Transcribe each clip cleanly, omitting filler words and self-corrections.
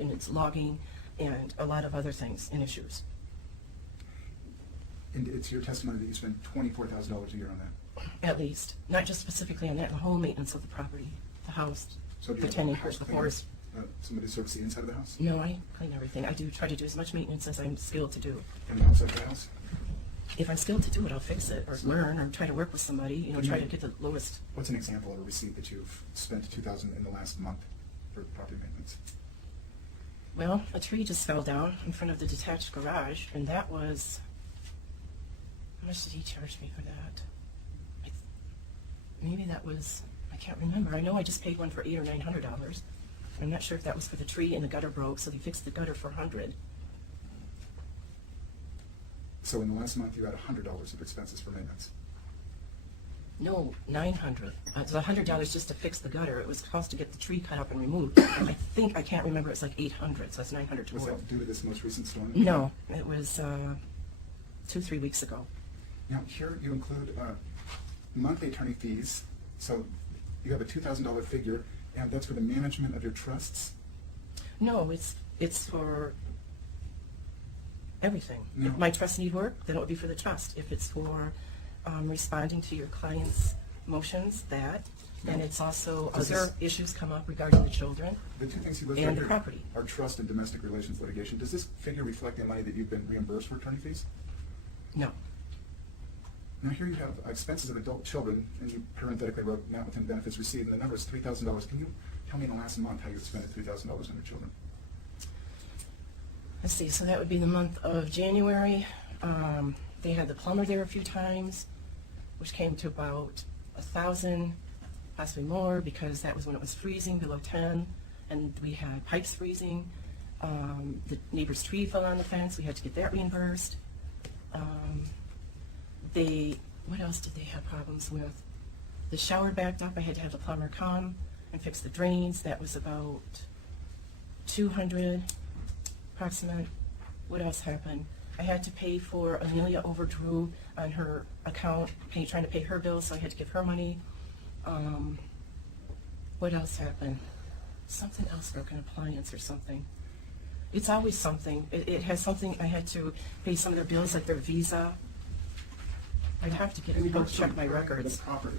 and it's logging and a lot of other things and issues. And it's your testimony that you spend $24,000 a year on that? At least, not just specifically on that, the whole maintenance of the property, the house, So do the you 10 have a acres, house the cleaner? forest. Somebody serves the inside of the house? No, I clean everything. I do try to do as much maintenance as I'm skilled to do. And the outside of the house? If I'm skilled to do it, I'll fix it or learn or try to work with somebody, you know, try to get the lowest. What's an example of a receipt that you've spent $2,000 in the last month for property maintenance? Well, a tree just fell down in front of the detached garage, and that was, how much did he charge me for that? Maybe that was, I can't remember. I know I just paid one for $800 or $900. I'm not sure if that was for the tree and the gutter broke, so they fixed the gutter for $100. So in the last month, you had $100 of expenses for maintenance. No, $900. It's $100 just to fix the gutter. It was cost to get the tree cut up and removed. I think, I can't remember, it's like $800, so it's $900 Was more. that due to this most recent storm? No, it was 2-3 weeks ago. Now, here you include monthly attorney fees. So you have a $2,000 figure, and that's for the management of your trusts? No, it's for everything. No. If my trust need work, then it would be for the trust. If it's for responding to your client's motions, that, and it's also Does other this- issues come up regarding the children. The two things you listed And the here property. are trust and domestic relations litigation. Does this figure reflect the money that you've been reimbursed for attorney fees? No. Now here you have expenses of adult children, and you parenthetically wrote not within benefits received, and the number is $3,000. Can you tell me in the last month how you spent $3,000 on your children? Let's see, so that would be the month of January. They had the plumber there a few times, which came to about $1,000, possibly more, because that was when it was freezing below 10, and we had pipes freezing. The neighbor's tree fell on the fence. We had to get that reimbursed. What else did they have problems with? The shower backed up. I had to have the plumber come and fix the drains. That was about $200 approximate. What else happened? I had to pay for Amelia overdrew on her account, trying to pay her bills, so I had to give her money. What else happened? Something else, broken appliance or something. It's always something. It has something. I had to pay some of their bills, like their Visa. I'd have to go check my records. The property.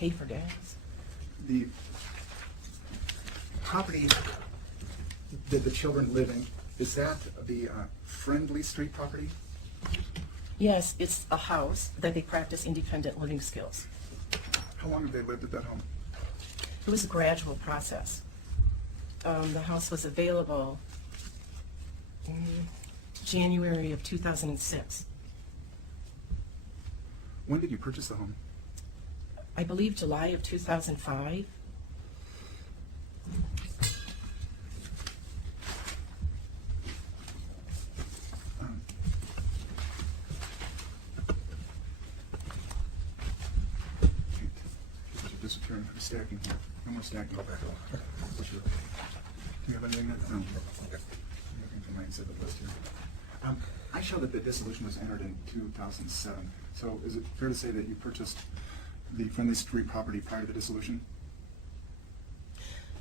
Pay for gas. The property that the children live in, is that the Friendly Street property? Yes, it's a house that they practice independent living skills. How long have they lived at that home? It was a gradual process. The house was available in January of 2006. When did you purchase the home? I believe July of 2005. Pictures are disappearing from stacking here. No more stacking. Do you have anything? No. I'm looking for my exhibit list here. I show that the dissolution was entered in 2007. So is it fair to say that you purchased the Friendly Street property prior to the dissolution?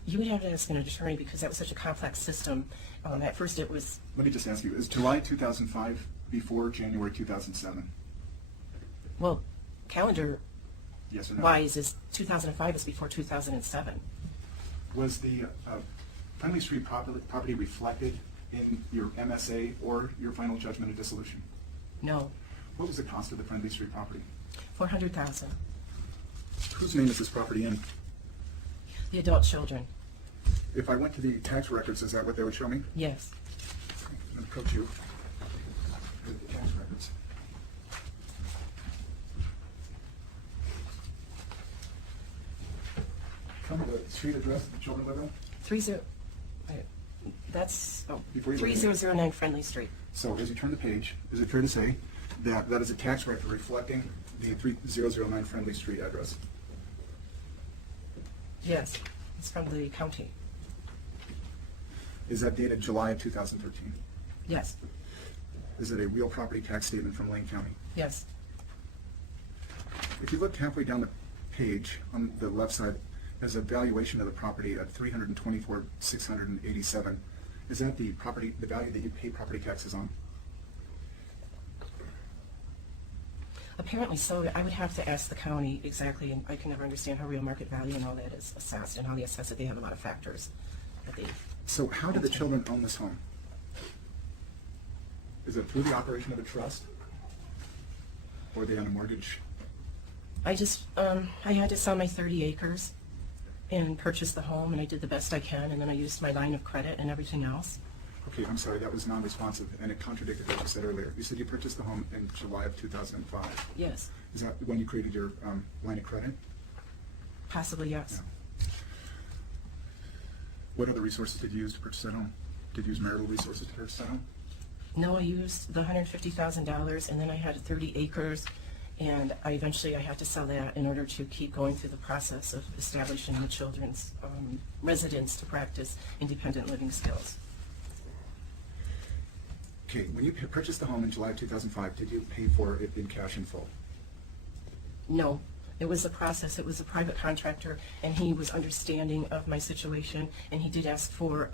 You would have to ask an attorney because that was such a complex system. At first it was, Let me just ask you, is July 2005 before January 2007? well, calendar Yes or no? wise is 2005 is before 2007. Was the Friendly Street property reflected in your MSA or your final judgment of dissolution? No, What was the cost of the Friendly Street property? $400,000. Whose name is this property in? The adult children, If I went to the tax records, is that what they would show me? yes. I'm going to approach you with the tax records. Tell me the street address the children live in. 30, that's Before you go 3009 Friendly Street. So as you turn the page, is it fair to say that that is a tax record reflecting the 3009 Friendly Street address? Yes, it's from the county. Is that dated July of 2013? Yes, Is it a real property tax statement from Lane County? yes. If you look halfway down the page on the left side, has a valuation of the property at $324,687. Is that the property, the value that you pay property taxes on? Apparently so. I would have to ask the county exactly, and I can never understand how real market value and all that is assessed and how they assess it. They have a lot of factors that they. So how do the children own this home? Is it through the operation of a trust? Or are they on a mortgage? I had to sell my 30 acres and purchase the home, and I did the best I can, and then I used my line of credit and everything else. Okay, I'm sorry, that was non-responsive, and it contradicted what you said earlier. You said you purchased the home in July of 2005. Yes, Is that when you created your line of credit? possibly yes. Yeah. What other resources did you use to purchase that home? Did you use marital resources to purchase that home? No, I used the $150,000, and then I had 30 acres, and I had to sell that in order to keep going through the process of establishing the children's residence to practice independent living skills. Okay, when you purchased the home in July of 2005, did you pay for it in cash in full? No, it was a process. It was a private contractor, and he was understanding of my situation, and he did ask for,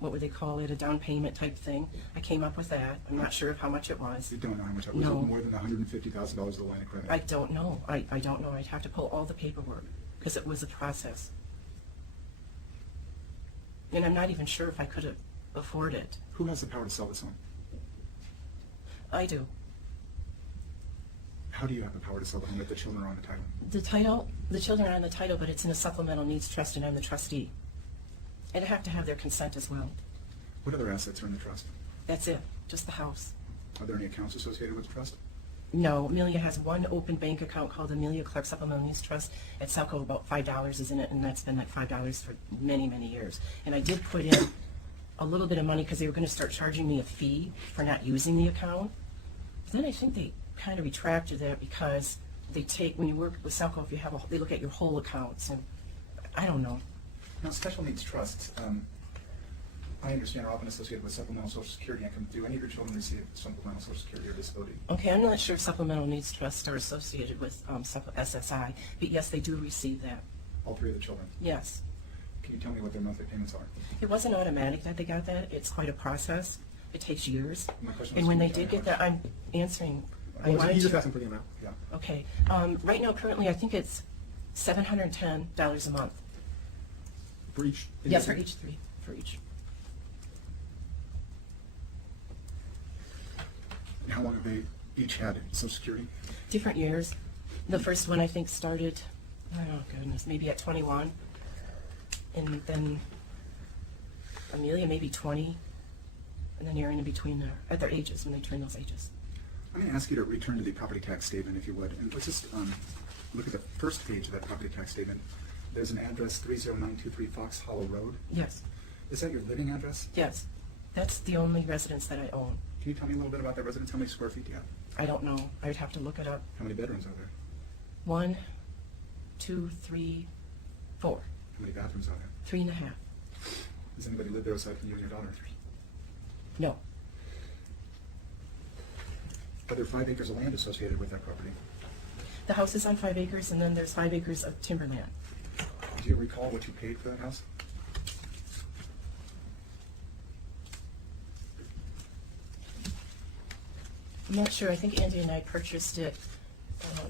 what would they call it, a down payment type thing. I came up with that. I'm not sure of how much it was. You don't know how much, was No. it more than $150,000 of the line of credit? I don't know. I don't know. I'd have to pull all the paperwork, because it was a process. And I'm not even sure if I could afford it. Who has the power to sell this home? I do. How do you have the power to sell the home if the children are on the title? The children are on the title, but it's in a supplemental needs trust, and I'm the trustee. And I have to have their consent as well. What other assets are in the trust? That's it, just the house. Are there any accounts associated with the trust? No, Amelia has one open bank account called Amelia Clark Supplemental Needs Trust. At Selco, about $5 is in it, and that's been like $5 for many, many years. And I did put in a little bit of money because they were going to start charging me a fee for not using the account. But then I think they kind of retracted that because they take, when you work with Selco, if you have they look at your whole accounts, and I don't know. Now, special needs trusts, I understand are often associated with supplemental Social Security income. Do any of your children receive supplemental Social Security or disability? Okay, I'm not sure if supplemental needs trusts are associated with SSI, but yes, they do receive that. All three of the children? Yes. Can you tell me what their monthly payments are? It wasn't automatic that they got that. It's quite a process. It takes years. My question And was, when can they you tell did me get how that, I'm answering. I much? wanted He's just to- asking for the amount. Yeah. Okay. Right now, currently, I think it's $710 a month. For each? Yes, for each three. For each. How long have they each had Social Security? Different years. The first one, I think, started, oh goodness, maybe at 21. And then Amelia, maybe 20. And then you're in between there, at their ages, when they turn those ages. I'm going to ask you to return to the property tax statement, if you would. And let's just look at the first page of that property tax statement. There's an address, 30923 Fox Hollow Road. Yes. Is that your living address? Yes. That's the only residence that I own. Can you tell me a little bit about that residence? How many square feet do you have? I don't know. I would have to look it up. How many bedrooms are there? 1, 2, 3, 4. How many bathrooms are there? 3.5. Does anybody live there aside from you and your daughter? No. Are there 5 acres of land associated with that property? The house is on 5 acres, and then there's 5 acres of timberland. Do you recall what you paid for that house? I'm not sure. I think Andy and I purchased it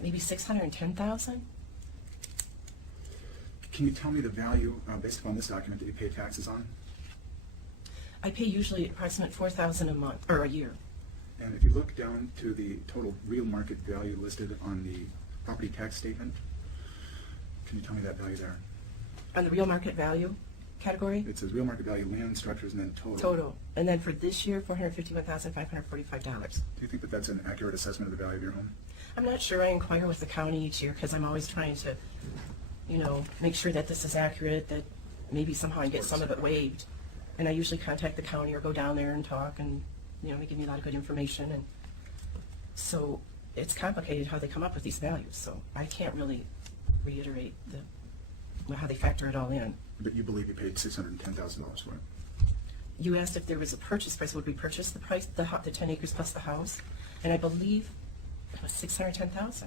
maybe $610,000. Can you tell me the value, based upon this document, that you pay taxes on? I pay usually approximate $4,000 a month or a year. And if you look down to the total real market value listed on the property tax statement, can you tell me that value there? On the real market value category, It says real market value, land, structures, and then total. total. And then for this year, $451,545. Do you think that that's an accurate assessment of the value of your home? I'm not sure. I inquire with the county each year because I'm always trying to, make sure that this is accurate, that maybe somehow I get some of it waived. And I usually contact the county or go down there and talk, and, they give me a lot of good information. And so it's complicated how they come up with these values. So I can't really reiterate how they factor it all in. But you believe you paid $610,000 for it? You asked if there was a purchase price. Would we purchase the price, the 10 acres plus the house? And I believe it was $610,000.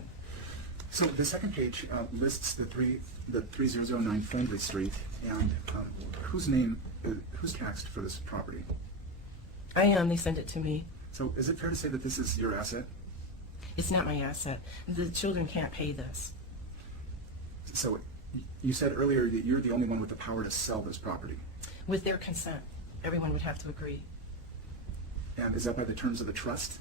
So the second page lists the 3009 Friendly Street, and whose taxed for this property? I am. They send it to me. So is it fair to say that this is your asset? It's not my asset. The children can't pay this. So you said earlier that you're the only one with the power to sell this property. With their consent, everyone would have to agree. And is that by the terms of the trust?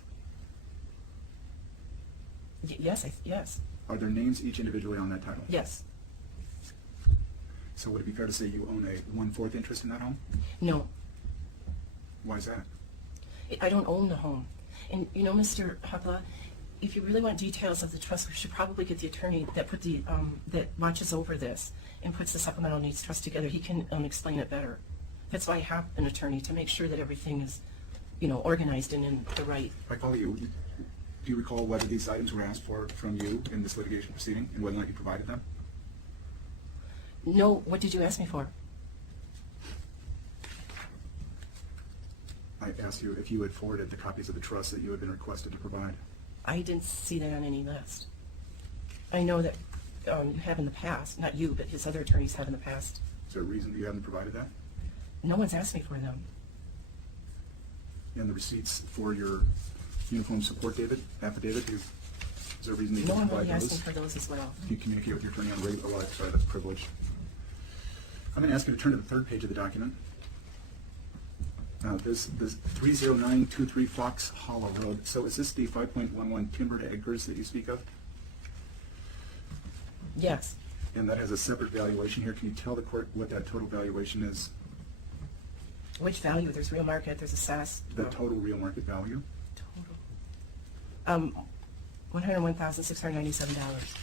Yes, yes, Are there names each individually on that title? yes. So would it be fair to say you own a 1/4 interest in that home? No, Why is that? I don't own the home. And you know, Mr. Hupla, if you really want details of the trust, we should probably get the attorney that put the that watches over this and puts the supplemental needs trust together. He can explain it better. That's why I have an attorney, to make sure that everything is, you know, organized and in the right. If I follow you, do you recall whether these items were asked for from you in this litigation proceeding and whether or not you provided them? No, what did you ask me for? I asked you if you had forwarded the copies of the trust that you had been requested to provide. I didn't see that on any list. I know that you have in the past, not you, but his other attorneys have in the past. Is there a reason that you haven't provided that? No one's asked me for them. And the receipts for your uniform support affidavit, is there a reason that you No didn't one really provide asked me those? for those as well. Do you communicate with your attorney on a regular, oh, sorry, that's privileged. I'm going to ask you to turn to the third page of the document. This 30923 Fox Hollow Road. So is this the 5.11 timbered acres that you speak of? Yes. And that has a separate valuation here. Can you tell the court what that total valuation is? Which value? There's real market, there's assessed. The total real market value? Total. $101,697.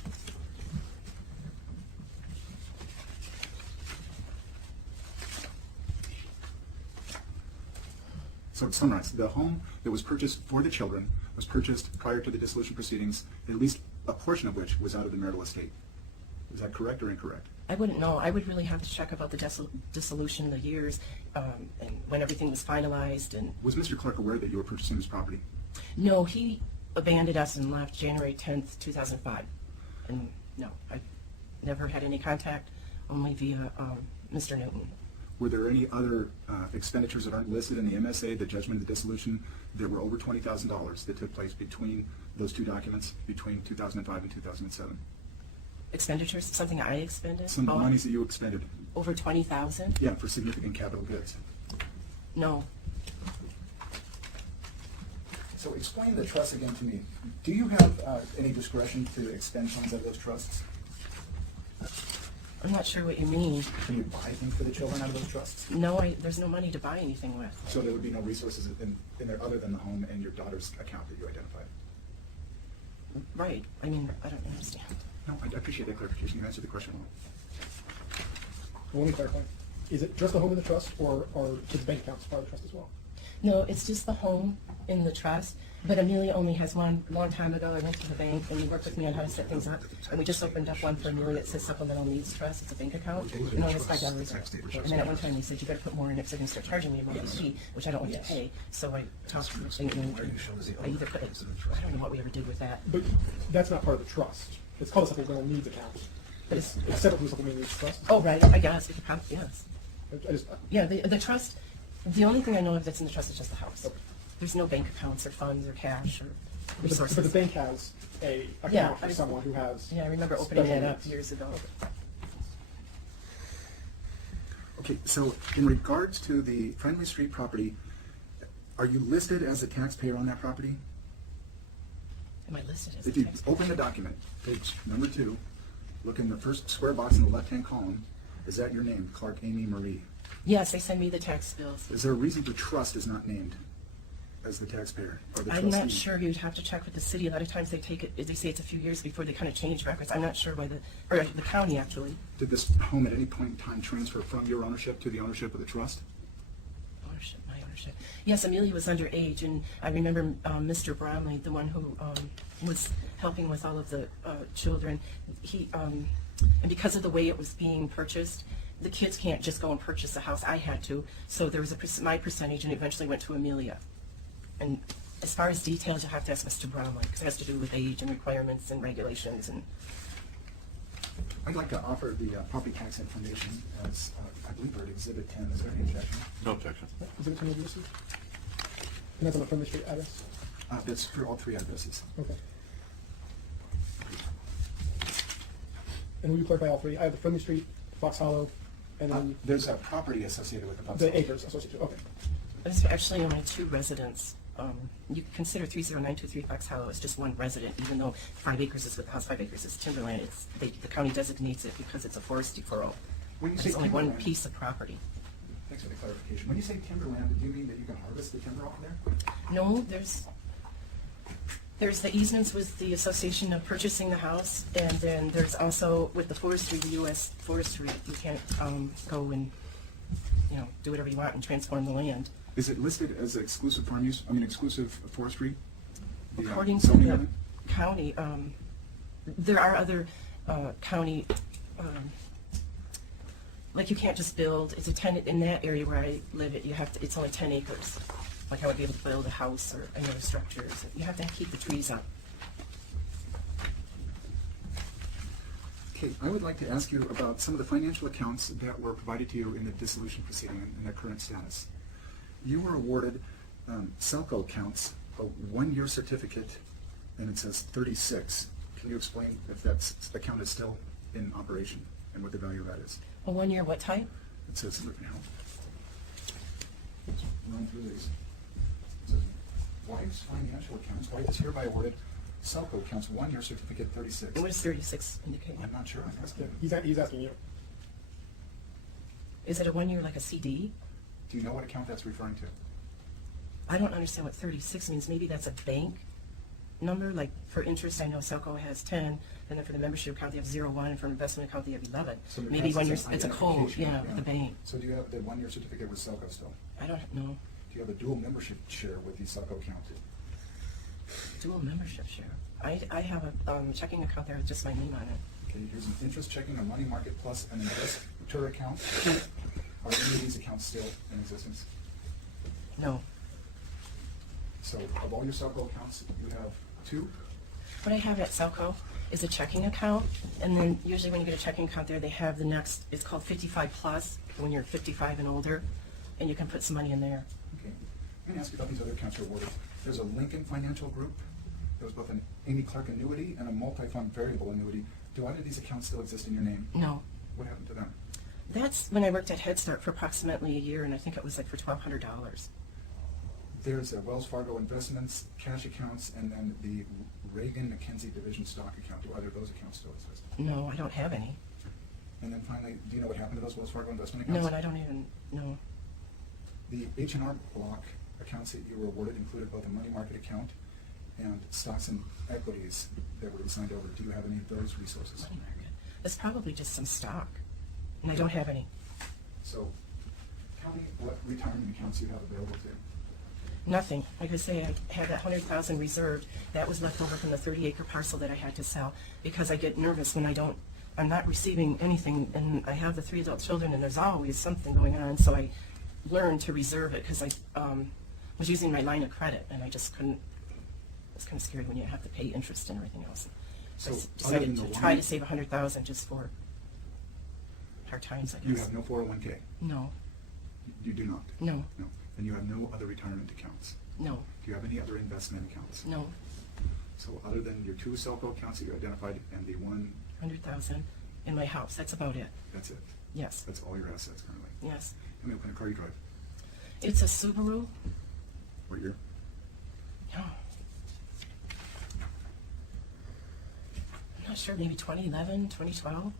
So to summarize, the home that was purchased for the children was purchased prior to the dissolution proceedings, at least a portion of which was out of the marital estate. Is that correct or incorrect? I wouldn't know. I would really have to check about the dissolution, the years, and when everything was finalized. And Was Mr. Clark aware that you were purchasing this property? no, he abandoned us and left January 10th, 2005. And no, I never had any contact, only via Mr. Newton. Were there any other expenditures that aren't listed in the MSA, the judgment of the dissolution, that were over $20,000 that took place between those two documents, between 2005 and 2007? Expenditures, something I expended? Some of the monies that you expended, Over 20,000? yeah, for significant capital goods. No. So explain the trust again to me. Do you have any discretion to expend funds out of those trusts? I'm not sure what you mean. Can you buy things for the children out of those trusts? No, there's no money to buy anything with. So there would be no resources in there other than the home and your daughter's account that you identified? Right. I mean, I don't understand. No, I appreciate that clarification. You answered the question well. Well, let me clarify. Is it just the home in the trust, or are kids' bank accounts part of the trust as well? No, it's just the home in the trust, but Amelia only has one. Long time ago, I went to the bank and you worked with me on how to set things up, and we just opened up one for Amelia that says supplemental needs trust. It's a bank account. And only it's $5. And then at one time they said, you gotta put more in it, so they're gonna start charging me a monthly fee, which I don't want to pay. So I talked to the bank manager. I either put it, I don't know what we ever did with that. But that's not part of the trust. It's called a supplemental needs account. But It's separate from the supplemental needs trust. Oh, right, I guess, yes. I just, Yeah, the trust, the only thing I know of that's in the trust is just the house. Okay. There's no bank accounts or funds or cash or but the resources. bank has a Yeah, account for someone who has. Yeah, I remember opening special that up needs. years ago. Okay, so in regards to the Friendly Street property, are you listed as a taxpayer on that property? Am I listed as a If you taxpayer? open the document, page number 2, look in the first square box in the left-hand column. Is that your name, Clark Amy Marie? Yes, they send me the tax bills. Is there a reason the trust is not named as the taxpayer or the I'm trustee? not sure. You'd have to check with the city. A lot of times they take it, they say it's a few years before they kind of change records. I'm not sure why or the county actually. Did this home at any point in time transfer from your ownership to the ownership of the trust? Ownership, my ownership. Yes, Amelia was underage, and I remember Mr. Bromley, the one who was helping with all of the children. He and because of the way it was being purchased, the kids can't just go and purchase a house. I had to, so there was my percentage, and it eventually went to Amelia. And As far as details, you'll have to ask Mr. Brownlee, because it has to do with age and requirements and regulations and, I'd like to offer the property tax information as, I believe, we're at Exhibit 10. Is there any objection? No objection. Is it something you see? And that's on the Friendly Street address? That's for all three addresses. Okay. And will you clarify all three? I have the Friendly Street, Fox Hollow, and then There's a property associated with the Fox the Hollow. Acres Association. Okay. there's actually only 2 residents. You can consider 30923 Fox Hollow as just one resident, even though 5 acres is with the house, 5 acres is timberland. The county designates it because it's a forest deferral. When you say It's only one timberland- piece of property. Thanks for the clarification. When you say timberland, do you mean that you can harvest the timber off of there? No, there's the easements with the association of purchasing the house, and then there's also with the forestry, the U.S. forestry, you can't go and, do whatever you want and transform the land. Is it listed as exclusive farm use, exclusive forestry? The, According to zoning the of it? county, there are other county, like you can't just build, it's a 10, in that area where I live, it's only 10 acres. Like I would be able to build a house or any other structures. You have to keep the trees up. Okay, I would like to ask you about some of the financial accounts that were provided to you in the dissolution proceeding in their current status. You were awarded Selco accounts, a 1-year certificate, and it says 36. Can you explain if that account is still in operation and what the value of that is? A 1 year what type? It says, let's run through these. It says, White's financial accounts, White is hereby awarded Selco accounts 1-year certificate 36. And what does 36 indicate? I'm not sure, I'm asking. He's asking you. Is it a 1 year like a CD? Do you know what account that's referring to? I don't understand what 36 means. Maybe that's a bank number, like for interest, I know Selco has 10, and then for the membership account, they have 01, and for an investment account, they have 11. So it Maybe has 1 year, an it's a code, identification, yeah, with the bank. So do you have the 1-year certificate with Selco still? I don't know. Do you have a dual membership share with the Selco account? Dual membership share. I have a checking account there with just my name on it. Okay, here's an interest checking, a money market plus, an investor account. Are any of these accounts still in existence? No. So of all your Selco accounts, you have 2? What I have at Selco is a checking account, and then usually when you get a checking account there, they have the next, it's called 55 plus, when you're 55 and older, and you can put some money in there. Okay. I'm going to ask you about these other accounts you're awarded. There's a Lincoln Financial Group. There was both an Amy Clark annuity and a multi-fund variable annuity. Do either of these accounts still exist in your name? No. What happened to them? That's when I worked at Head Start for approximately a year, and I think it was like for $1,200. There's a Wells Fargo Investments cash accounts and then the Reagan McKenzie Division stock account. Do either of those accounts still exist? No, I don't have any. And then finally, do you know what happened to those Wells Fargo investment accounts? No, and I don't even know. The H&R Block accounts that you were awarded included both a money market account and stocks and equities that were assigned over. Do you have any of those resources? Money market. It's probably just some stock, and I don't have any. So tell me what retirement accounts you have available to you. Nothing. Like I say, I had that 100,000 reserved. That was left over from the 30-acre parcel that I had to sell because I get nervous when I'm not receiving anything, and I have the 3 adult children, and there's always something going on. So I learned to reserve it because I was using my line of credit, and I just couldn't. It's kind of scary when you have to pay interest and everything else. So I other decided than to the try line- to save 100,000 just for hard times, I guess. You have no 401k? No, You do not? no, No. And you have no other retirement accounts? no, Do you have any other investment accounts? no. So other than your 2 Selco accounts that you identified and the one, 100,000 in my house. That's about it. that's it? Yes, That's all your assets currently? yes. Tell me what kind of car you drive? It's a Subaru. What year? Oh. I'm not sure, maybe 2011, 2012,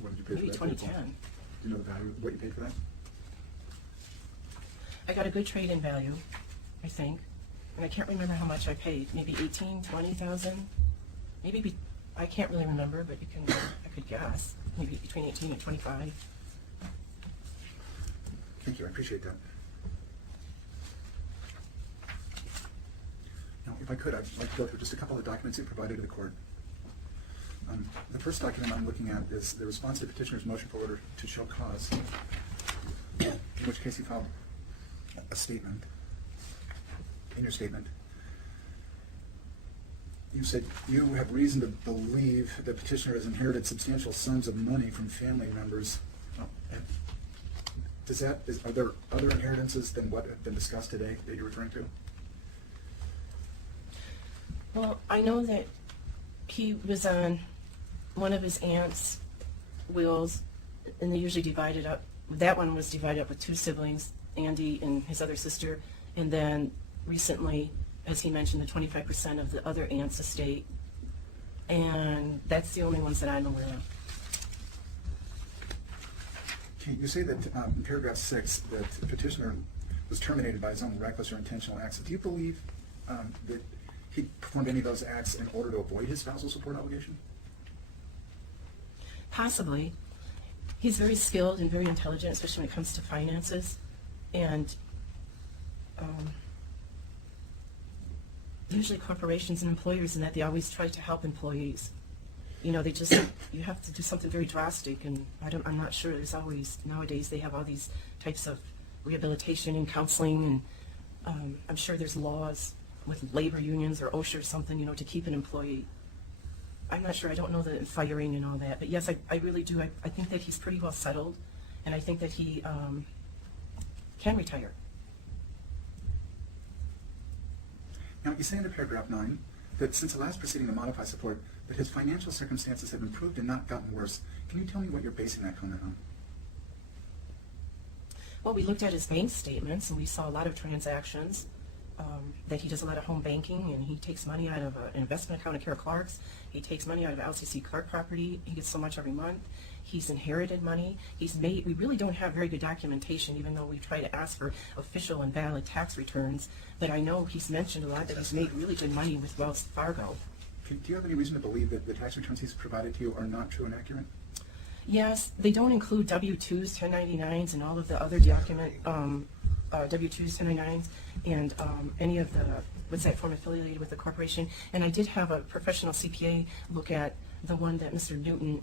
What did you pay maybe for that? vehicle? 2010. Do you know the value, what you paid for that? I got a good trade-in value, I think, and I can't remember how much I paid. Maybe 18, 20,000. Maybe I can't really remember, but I could guess. Maybe between 18 and 25. Thank you, I appreciate that. Now, if I could, I'd like to go through just a couple of documents you provided to the court. The first document I'm looking at is the response to petitioner's motion for order to show cause, in which case he filed a statement. in your statement, you said you have reason to believe the petitioner has inherited substantial sums of money from family members. And are there other inheritances than what have been discussed today that you're referring to? Well, I know that he was on one of his aunt's wills, and they usually divided up. That one was divided up with two siblings, Andy and his other sister, and then recently, as he mentioned, the 25% of the other aunt's estate, and that's the only ones that I'm aware of. Okay, you say that in paragraph 6 that the petitioner was terminated by his own reckless or intentional acts. Do you believe that he performed any of those acts in order to avoid his spousal support obligation? Possibly. He's very skilled and very intelligent, especially when it comes to finances. And usually corporations and employers and that, they always try to help employees. You know, you have to do something very drastic, and I'm not sure there's always, nowadays they have all these types of rehabilitation and counseling, and I'm sure there's laws with labor unions or OSHA or something, you know, to keep an employee. I'm not sure, I don't know the firing and all that, but yes, I really do. I think that he's pretty well settled, and I think that he can retire. Now, you say in paragraph 9 that since the last proceeding to modify support, that his financial circumstances have improved and not gotten worse. Can you tell me what you're basing that comment on? Well, we looked at his bank statements, and we saw a lot of transactions, that he does a lot of home banking, and he takes money out of an investment account at Kara Clark's. He takes money out of LCC Clark property. He gets so much every month. He's inherited money. We really don't have very good documentation, even though we try to ask for official and valid tax returns. But I know he's mentioned a lot that he's made really good money with Wells Fargo. Do you have any reason to believe that the tax returns he's provided to you are not true and accurate? Yes, they don't include W-2s, 1099s, and all of the other document, W-2s, 1099s, and any of the, what's that form affiliated with the corporation. And I did have a professional CPA look at the one that Mr. Newton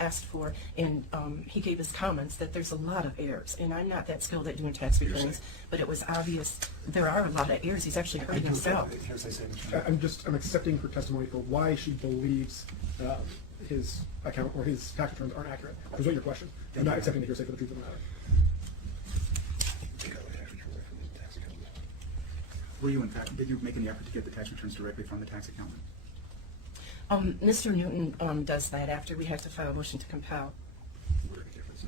asked for, and he gave his comments that there's a lot of errors. And I'm not that skilled at doing tax returns, but it was obvious there are a lot of errors. He's actually hurting himself. I'm accepting her testimony for why she believes his account or his tax returns aren't accurate. Was what your question? I'm not accepting the hearsay for the truth of the matter. Were you, in fact, did you make any effort to get the tax returns directly from the tax accountant? Mr. Newton does that after we have to file a motion to compel.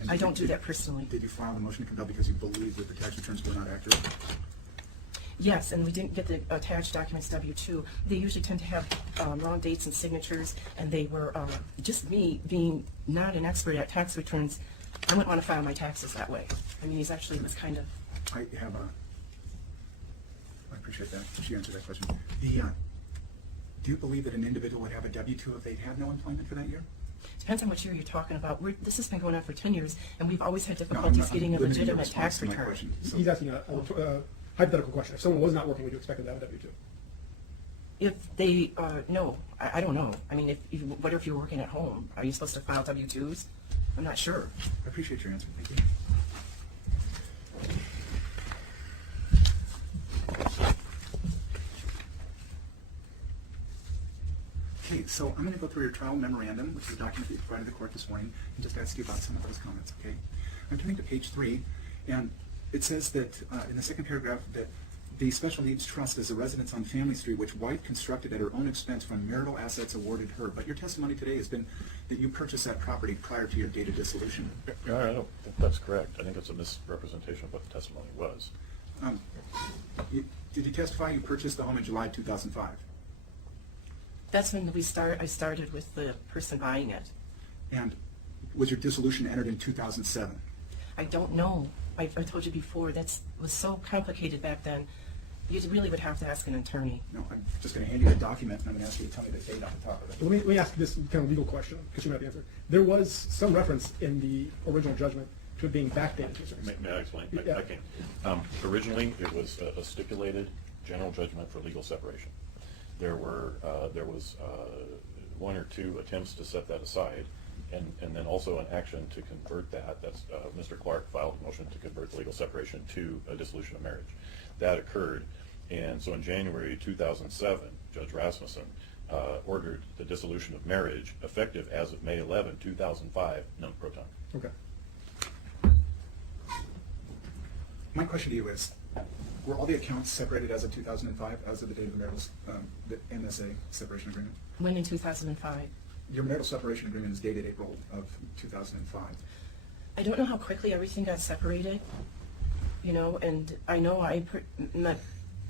And I don't do that personally. Did you file the motion to compel because you believe that the tax returns were not accurate? Yes, and we didn't get the attached documents W-2. They usually tend to have wrong dates and signatures, and they were, just me being not an expert at tax returns, I wouldn't want to file my taxes that way. I mean, he's actually was kind of... I appreciate that. She answered that question. Do you believe that an individual would have a W-2 if they had no employment for that year? Depends on what year you're talking about. This has been going on for 10 years, and we've always had difficulties getting a legitimate tax return. He's asking a hypothetical question. If someone was not working, would you expect them to have a W-2? If they, no, I don't know. I mean, what if you're working at home? Are you supposed to file W-2s? I'm not sure. I appreciate your answer. Thank you. Okay, so I'm going to go through your trial memorandum, which is a document that you provided the court this morning, and just ask you about some of those comments, okay? I'm turning to page 3, and it says that in the second paragraph that the Special Needs Trust is a residence on Family Street, which White constructed at her own expense from marital assets awarded her. But your testimony today has been that you purchased that property prior to your date of dissolution. Yeah, I don't think that's correct. I think it's a misrepresentation of what the testimony was. Did you testify you purchased the home in July 2005? That's when I started with the person buying it. And was your dissolution entered in 2007? I don't know. I told you before, that was so complicated back then. You really would have to ask an attorney. No, I'm just going to hand you the document, and I'm going to ask you to tell me the date off the top of it. Let me ask this kind of legal question, because you might have the answer. There was some reference in the original judgment to it being backdated. May I explain? Yeah. I can. Originally, it was a stipulated general judgment for legal separation. There was one or two attempts to set that aside, and then also an action to convert that. That's Mr. Clark filed a motion to convert the legal separation to a dissolution of marriage. That occurred. And so in January 2007, Judge Rasmussen ordered the dissolution of marriage effective as of May 11, 2005, nunc pro tunc. Okay. My question to you is, were all the accounts separated as of 2005, as of the date of the marital, the MSA separation agreement? When in 2005? Your marital separation agreement is dated April of 2005. I don't know how quickly everything got separated, and I know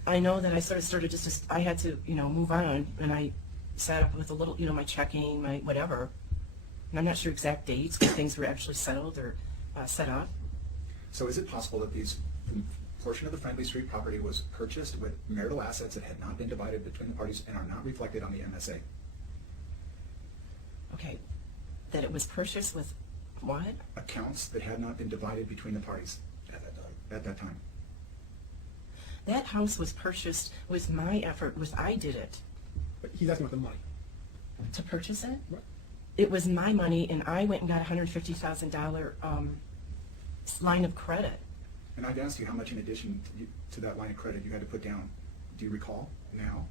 I know that I sort of started I had to, move on, and I sat up with a little, my checking, my whatever. And I'm not sure exact dates when things were actually settled or set up. So is it possible that the portion of the Friendly Street property was purchased with marital assets that had not been divided between the parties and are not reflected on the MSA? Okay, that it was purchased with what? Accounts that had not been divided between the parties at that time. That house was purchased with my effort, I did it. But he's asking about the money. To purchase it? What? It was my money, and I went and got a $150,000 line of credit. And I've asked you how much in addition to that line of credit you had to put down. Do you recall now?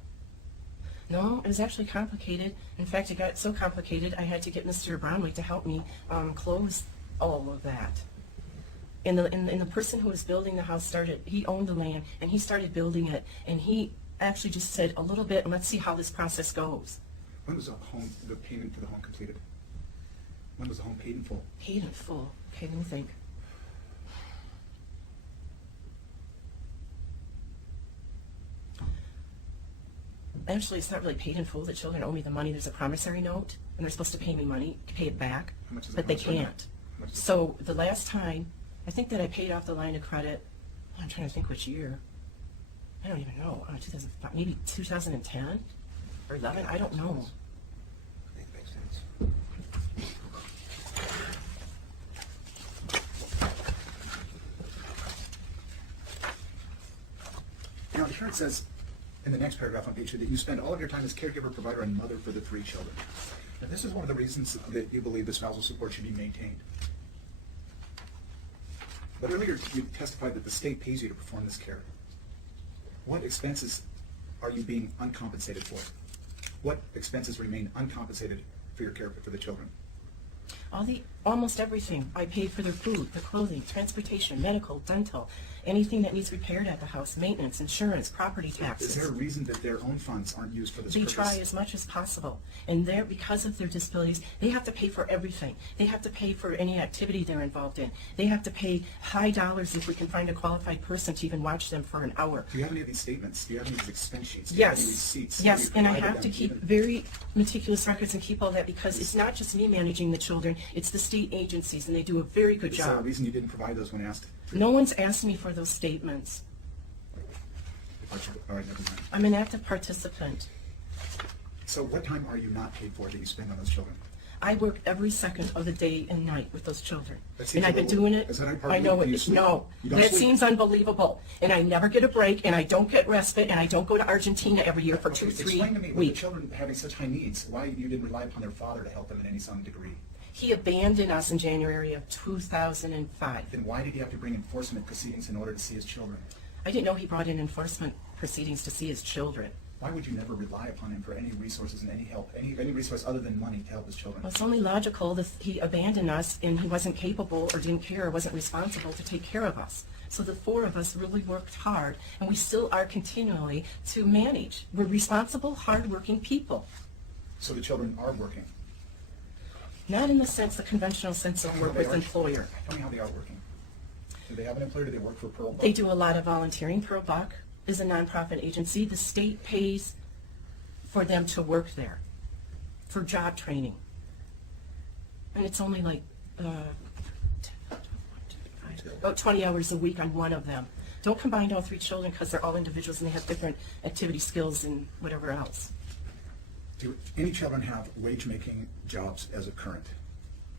No, it was actually complicated. In fact, it got so complicated, I had to get Mr. Brownlee to help me close all of that. And the person who was building the house he owned the land, and he started building it, and he actually just said a little bit, and let's see how this process goes. When was the payment for the home completed? When was the home paid in full? Paid in full. Okay, let me think. Actually, it's not really paid in full. The children owe me the money. There's a promissory note, and they're supposed to pay me money, pay it back, How much is the but they promissory note? can't. How much is it? So the last time, I think that I paid off the line of credit, I'm trying to think which year. I don't even know. 2005, maybe 2010 or 11. I don't know. I think it makes sense. Now, here it says in the next paragraph on page 2 that you spend all of your time as caregiver, provider, and mother for the 3 children. Now, this is one of the reasons that you believe the spousal support should be maintained. But earlier you testified that the state pays you to perform this care. What expenses are you being uncompensated for? What expenses remain uncompensated for your care for the children? Almost everything. I paid for their food, their clothing, transportation, medical, dental, anything that needs repaired at the house, maintenance, insurance, property Is there a taxes. reason that their own funds aren't used for this They purpose? try as much as possible. And because of their disabilities, they have to pay for everything. They have to pay for any activity they're involved in. They have to pay high dollars if we can find a qualified person to even watch them for an hour. Do you have any of these statements? Do you have any of these expense sheets? Do you have any Yes, receipts? yes, Have you and I provided have to them keep even- very meticulous records and keep all that because it's not just me managing the children, it's the state agencies, and they do a very good Is there a job. reason you didn't provide those when asked? No one's asked me for those statements. All right, never mind. I'm an active participant. So what time are you not paid for that you spend on those children? I work every second of the day and night with those children. That seems And I've been a little- doing it. is that how I know you it. sleep? No, You don't that sleep? seems unbelievable. And I never get a break, and I don't get respite, and I don't go to Argentina every year for Okay, 2-3 explain to me, with the weeks. children having such high needs, why you didn't rely upon their father to help them in any some degree? He abandoned us in January of 2005. Then why did he have to bring enforcement proceedings in order to see his children? I didn't know he brought in enforcement proceedings to see his children. Why would you never rely upon him for any resources and any help, any resource other than money to help his children? Well, it's only logical that he abandoned us and he wasn't capable or didn't care or wasn't responsible to take care of us. So the 4 of us really worked hard, and we still are continually to manage. We're responsible, hardworking people. So the children are working. Not in the conventional sense of work with employer. Tell me how they are working. Do they have an employer? Do they work for Pearl Buck? They do a lot of volunteering. Pearl Buck is a nonprofit agency. The state pays for them to work there for job training. And it's only like about 20 hours a week on one of them. Don't combine all 3 children because they're all individuals and they have different activity skills and whatever else. Do any children have wage-making jobs as a current?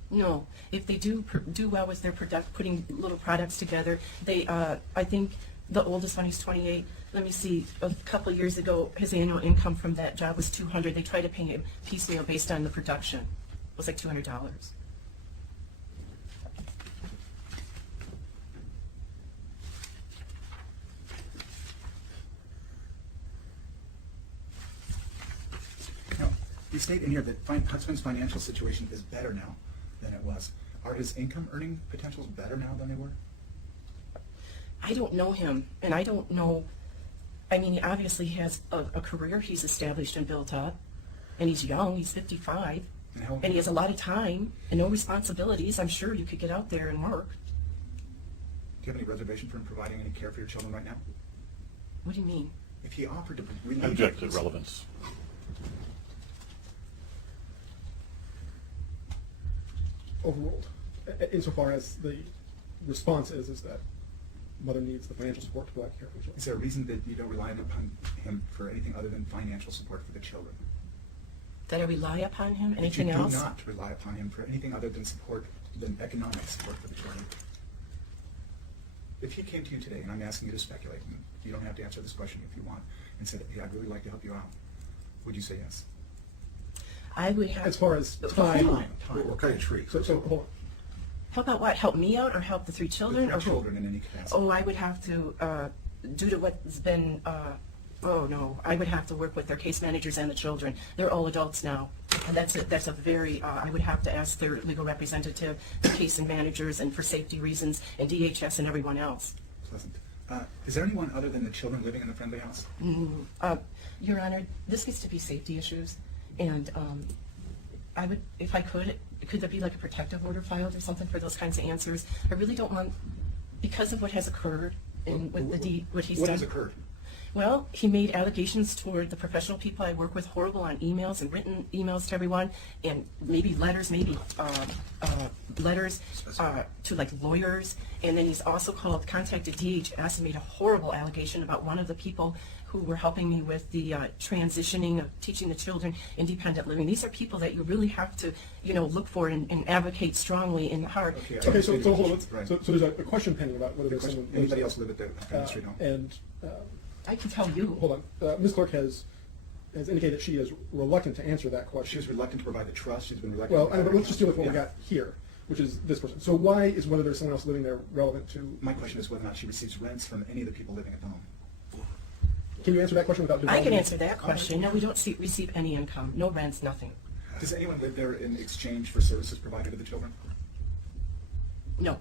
No, if they do well with their putting little products together, they I think the oldest one, he's 28. Let me see. A couple of years ago, his annual income from that job was $200. They try to pay him piecemeal based on the production. It was like $200. You state in here that husband's financial situation is better now than it was. Are his income earning potentials better now than they were? I don't know him, and I don't know, I mean, he obviously has a career he's established and built up, and he's young, he's 55, And how- and he has a lot of time and no responsibilities. I'm sure you could get out there and work. Do you have any reservation for him providing any care for your children right now? What do you mean? If he offered to relieve Object to relevance. Overruled. Insofar as the response is that mother needs the financial support to provide care for the children. Is there a reason that you don't rely upon him for anything other than financial support for the children? That I rely upon him? That Anything you else? do not rely upon him for anything other than support, than economic support for the children? If he came to you today, and I'm asking you to speculate, and you don't have to answer this question if you want, and said, hey, I'd really like to help you out, would you say yes? I would have. As far as Hold time, on. What kind of tree? so hold on. Help out what? Help me out or help the three children? The or who? children in any capacity. Oh, I would have to, due to what's been, oh no, I would have to work with their case managers and the children. They're all adults now. And that's a very, I would have to ask their legal representative, the case and managers, and for safety reasons, and DHS and everyone else. Pleasant. Is there anyone other than the children living in the friendly house? Your Honor, this gets to be safety issues, and I would, if I could there be like a protective order filed or something for those kinds of answers? I really don't want, because of what has occurred and what he's done. What has occurred? Well, he made allegations toward the professional people I work with, horrible on emails and written emails to everyone, and maybe letters, to like lawyers. And then he's also contacted DHS and made a horrible allegation about one of the people who were helping me with the transitioning of teaching the children independent living. These are people that you really have to, look for and advocate strongly and hard. Okay, so hold on. Right. So there's a question pending about whether there's someone. Anybody else live at the Friendly Street home? And I can tell you. hold on, Ms. Clark has indicated she is reluctant to answer that She question. was reluctant to provide the trust. She's been reluctant. Well, to I know, but provide let's just deal with what we Yeah. got here, which is this person. So why is whether there's someone else living there relevant to? My question is whether or not she receives rents from any of the people living at the home. Can you answer that question without? I can divulging? answer that question. No, we don't receive any income, no rents, nothing. Does anyone live there in exchange for services provided to the children? No.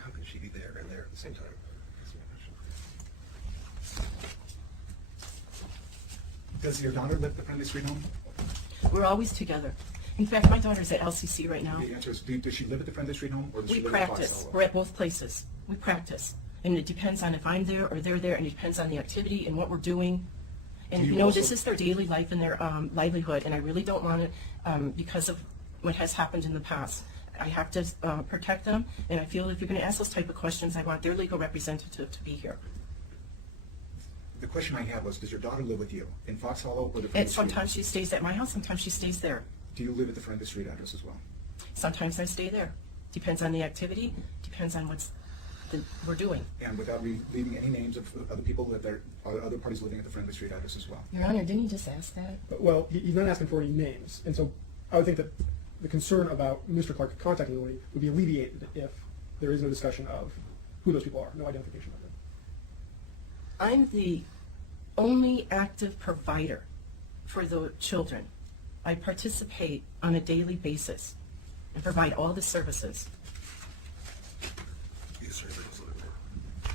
How can she be there and there at the same time? That's my question. Does your daughter live at the Friendly Street home? We're always together. In fact, my daughter's at LCC right now. The answer is, does she live at the Friendly Street home, or does We she live at practice. Fox Hollow? We're at both places. We practice. And it depends on if I'm there or they're there, and it depends on the activity and what we're doing. And, Do you this also- is their daily life and their livelihood, and I really don't want to, because of what has happened in the past. I have to protect them, and I feel if you're going to ask those type of questions, I want their legal representative to be here. The question I had was, does your daughter live with you in Fox Hollow or the Friendly And Street? sometimes she stays at my house, sometimes she stays there. Do you live at the Friendly Street address as well? Sometimes I stay there. Depends on the activity, depends on we're doing. And without leaving any names of other people that there are other parties living at the Friendly Street address as well? Your Honor, didn't you just ask that? Well, he's not asking for any names, and so I would think that the concern about Mr. Clark contacting anybody would be alleviated if there is no discussion of who those people are, no identification of them. I'm the only active provider for the children. I participate on a daily basis and provide all the services. Yes, sir. Everybody's living there.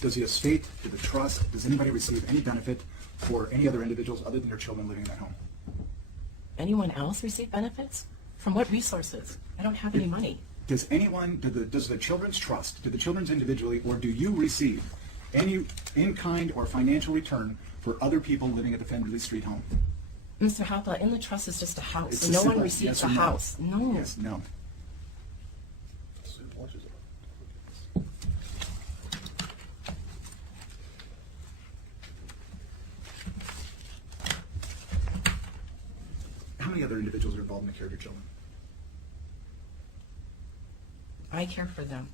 Does the estate, do the trust, does anybody receive any benefit for any other individuals other than your children living in that home? Anyone else receive benefits? From what resources? I don't have any money. Does anyone, does the children's trust, do the children's individually, or do you receive any in-kind or financial return for other people living at the Friendly Street home? Mr. Hoppe, in the trust is just a house. It's and no one simple receives yes or a no. house. No. Yes, no. Sue watches it. How many other individuals are involved in the care of your children? I care for them.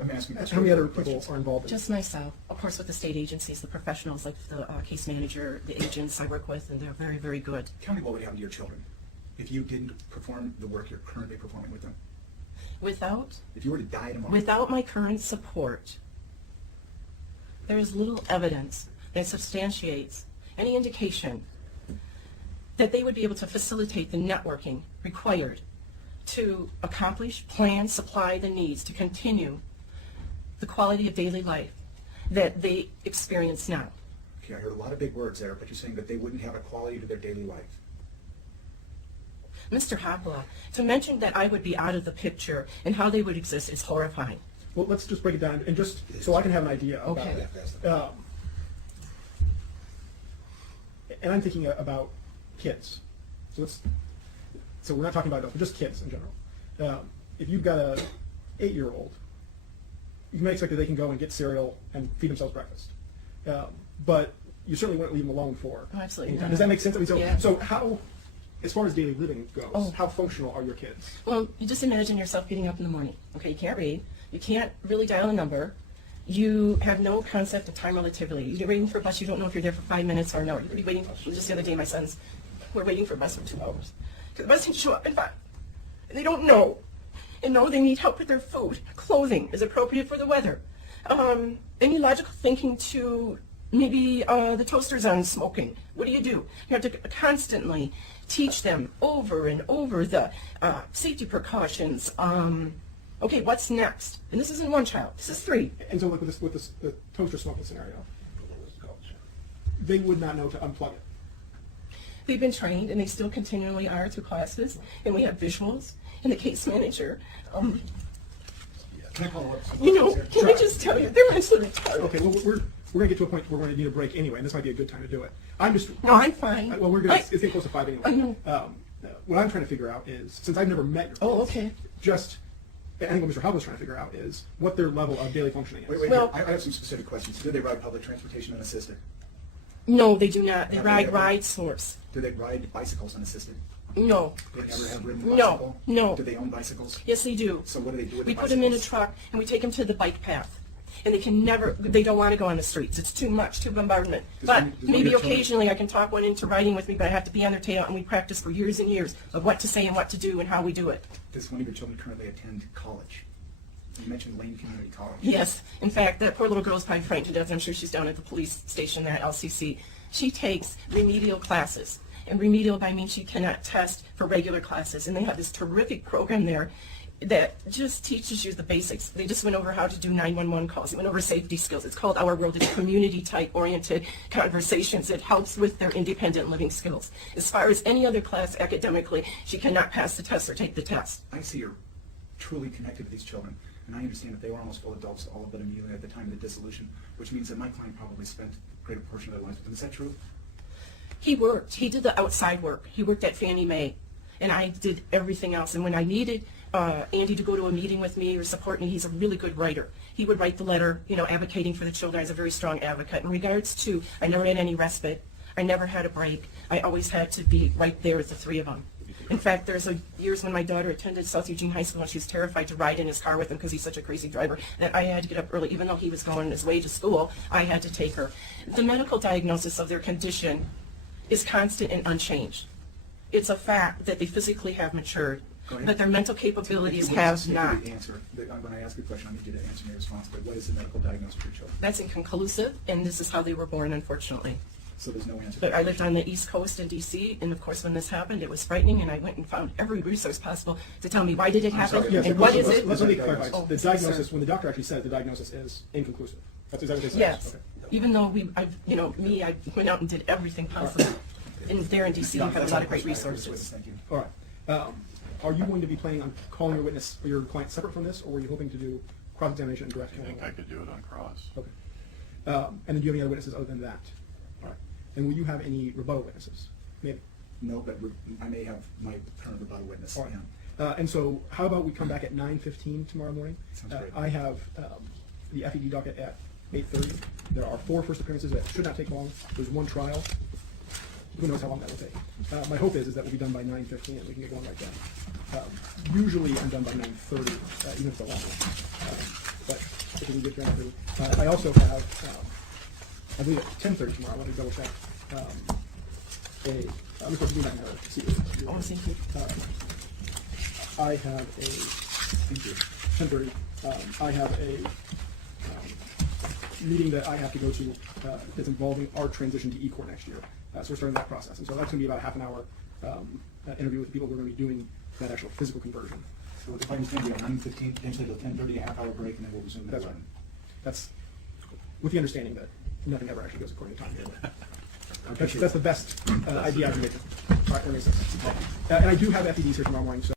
I'm asking. How many other people are involved in Just myself. Of course, with the state agencies, the professionals like the case manager, the agents I work with, and they're very, very good. Tell me what would happen to your children if you didn't perform the work you're currently performing with them. If you were to die tomorrow. Without my current support, there is little evidence that substantiates any indication that they would be able to facilitate the networking required to accomplish, plan, supply the needs to continue the quality of daily life that they experience now. Okay, I heard a lot of big words there, but you're saying that they wouldn't have a quality to their daily life. Mr. Hopla, to mention that I would be out of the picture and how they would exist is horrifying. Well, let's just break it down, and just so I can have an idea about Okay. it. And I'm thinking about kids. So we're not talking about adults, but just kids in general. If you've got a 8-year-old, you may expect that they can go and get cereal and feed themselves breakfast. But you certainly wouldn't leave them alone for. Oh, absolutely any time. not. Does that make sense? I mean, Yeah. so how, as far as daily living goes, Oh. how functional are your kids? Well, you just imagine yourself getting up in the morning. Okay, you can't read. You can't really dial a number. You have no concept of time relativity. You're waiting for a bus. You don't know if you're there for 5 minutes or an hour. You could be waiting. Just the other day, my sons were waiting for a bus for 2 hours. Because the bus didn't show up in 5. And they don't know. And know they need help with their food. Clothing is appropriate for the weather. Any logical thinking to maybe the toaster's on smoking. What do? You have to constantly teach them over and over the safety precautions. Okay, what's next? And this isn't one child. This is 3. And so, like with the toaster smoking scenario, they would not know to unplug it. They've been trained, and they still continually are through classes. And we have visuals. And the case manager, Can I follow up? can I just tell you, they're mentally retarded. Okay, well, we're going to get to a point where we're going to need a break anyway, and this might be a good time to do it. I'm just... No, I'm fine. Well, we're going to... It's getting close to 5 anyway. I know. What I'm trying to figure out is, since I've never met your kids... Oh, okay. Just... I think what Mr. Hubble was trying to figure out is what their level of daily functioning is. Wait, Well- I have some specific questions. Do they ride public transportation unassisted? No, they do not. They Have ride ever- ride source. Do they ride bicycles unassisted? No. Do they ever have ridden a No, bicycle? no. Do they own bicycles? Yes, they do. So what do they do with We the put them in a bicycles? truck and we take them to the bike path. And they don't want to go on the streets. It's too much, too bombardment. Does But one of maybe your children- occasionally I can talk one into riding with me, but I have to be on their tail, and we practice for years and years of what to say and what to do and how we do it. Does one of your children currently attend college? You mentioned Lane Community College. Yes. In fact, that poor little girl is probably frightened to death. I'm sure she's down at the police station at LCC. She takes remedial classes. And remedial by means she cannot test for regular classes. And they have this terrific program there that just teaches you the basics. They just went over how to do 911 calls. They went over safety skills. It's called Our World. It's community-type oriented conversations. It helps with their independent living skills. As far as any other class academically, she cannot pass the test or take the test. I see you're truly connected to these children, and I understand that they were almost full adults, all of them immediately at the time of the dissolution, which means that my client probably spent a greater portion of their lives with them. Is that true? He worked. He did the outside work. He worked at Fannie Mae, and I did everything else. And when I needed Andy to go to a meeting with me or support me, he's a really good writer. He would write the letter, advocating for the children. I was a very strong advocate. In regards to, I never had any respite. I never had a break. I always had to be right there with the 3 of them. In fact, there's years when my daughter attended South Eugene High School and she was terrified to ride in his car with him because he's such a crazy driver that I had to get up early. Even though he was going his way to school, I had to take her. The medical diagnosis of their condition is constant and unchanged. It's a fact that they physically have matured, Go ahead. but their mental capabilities What have is the not. specific answer? When I ask a question, I need you to answer me responsibly. What is the medical diagnosis for your children? That's inconclusive, and this is how they were born, unfortunately. So there's no answer. But I lived on the East Coast in D.C., and of course when this happened, it was frightening, and I went and found every resource possible to tell me why did it happen, sorry. Yes, and but what is let- it. Let me clarify. Oh, The sorry. diagnosis, when the doctor actually says the diagnosis is inconclusive. Is that what they say? Yes, Okay. even though I went out and did everything possible. And there in D.C., you have a lot of great resources. Thank you. All right. Are you going to be planning on calling your witness or your client separate from this, or were you hoping to do cross-examination and direct I think I could do it on cross. Okay. And then do you have any other witnesses other than that? Right. And will you have any rebuttal witnesses? Maybe. No, but I may have my current rebuttal witness. All right. Yeah. And so how about we come back at 9:15 tomorrow morning? Sounds great. I have the FED docket at 8:30. There are 4 first appearances that should not take long. There's 1 trial. Who knows how long that will take. My hope is that we'll be done by 9:15 and we can get going right then. Usually I'm done by 9:30, even if it's a long one. But if we can get done, I also have, I believe at 10:30 tomorrow, let me double check. Let me put you back in there. See if Oh, thank you. I have a, Thank you. 10:30, I have a meeting that I have to go to that's involving our transition to eCore next year. So we're starting that process. And so that's going to be about a half an hour interview with the people who are going to be doing that actual physical conversion. So if I understand, we have 9:15, potentially till 10:30, a half-hour break, and then we'll resume. That's right. That's with the understanding that nothing ever actually goes according to time. That's the best idea I can make. All right, that makes sense. And I do have FEDs here tomorrow morning, so.